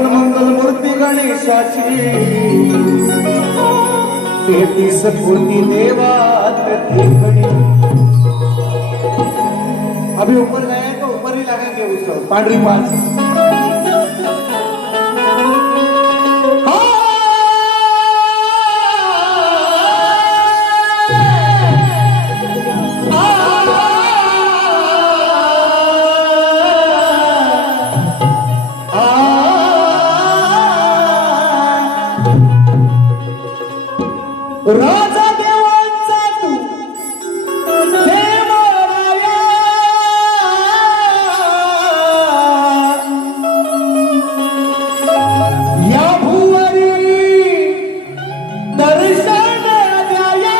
कामी मंगल मूर्ती गणेशाची. तेहतीस सकृती देवात देखणी अभी ऊपर गए तो ऊपर ही लगाएंगे उसको राजा देवांचा तू. या भुवरी दर्शन द्याया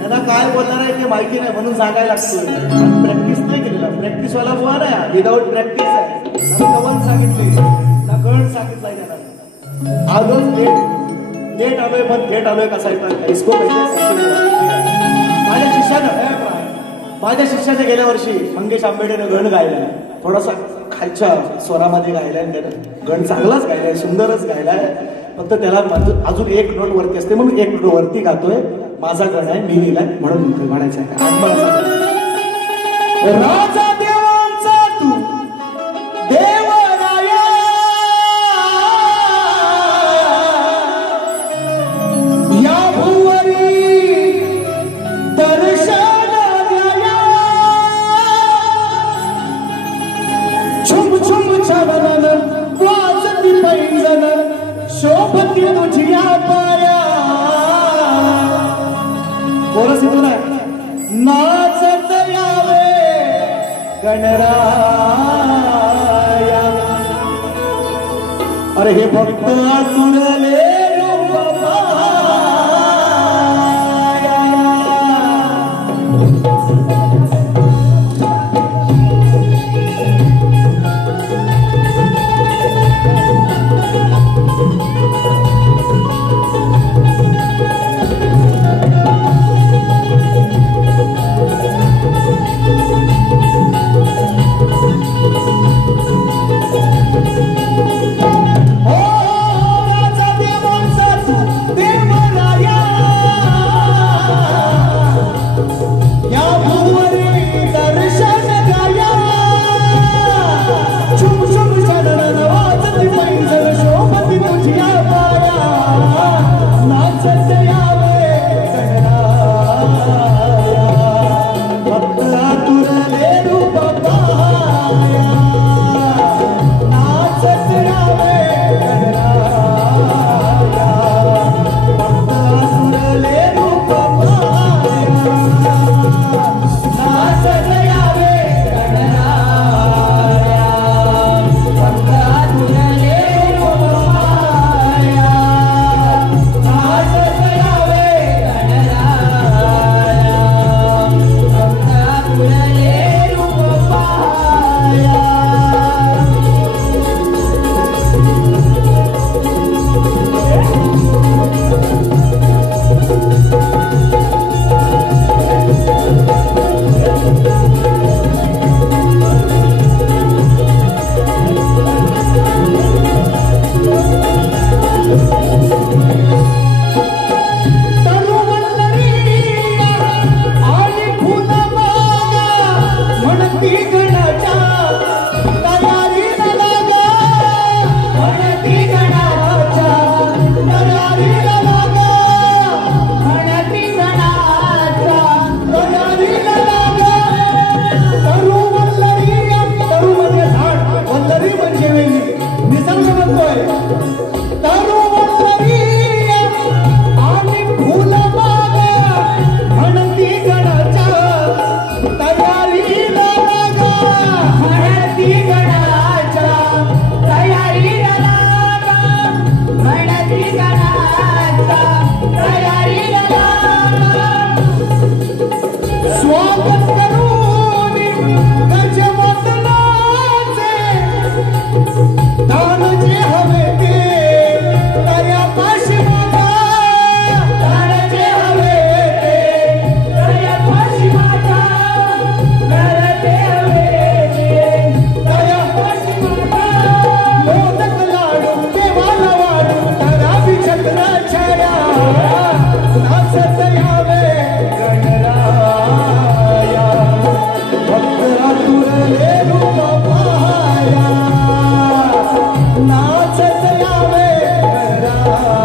यांना काय बोलणार आहे ते माहिती नाही म्हणून सांगायला लागतो प्रॅक्टिस नाही केलेला. प्रॅक्टिस वाला बुवा नाही विदाऊट प्रॅक्टिस आहे. ना सांगितले ना सांगितलंय त्याला. आजच लेट लेट आलोय पण गेट आलोय कसा आहे इसको माझ्या शिष्यानं माझ्या शिष्याने गेल्या वर्षी मंगेश आंबेडेनं गण गायलाय. थोडासा खालच्या स्वरामध्ये गायलाय त्यानं गण चांगलाच गायलाय सुंदरच गायलाय. फक्त त्याला अजून एक नोट वरती असते म्हणून एक नोट वरती गातोय. माझा गण आहे मी लिहिलाय म्हणून म्हणायचं आहे राजा तुझिया पाया. कोरस इथून आहे. नाचत यावे गणराया. अरे हे भक्त आतुरले. Boa! 啊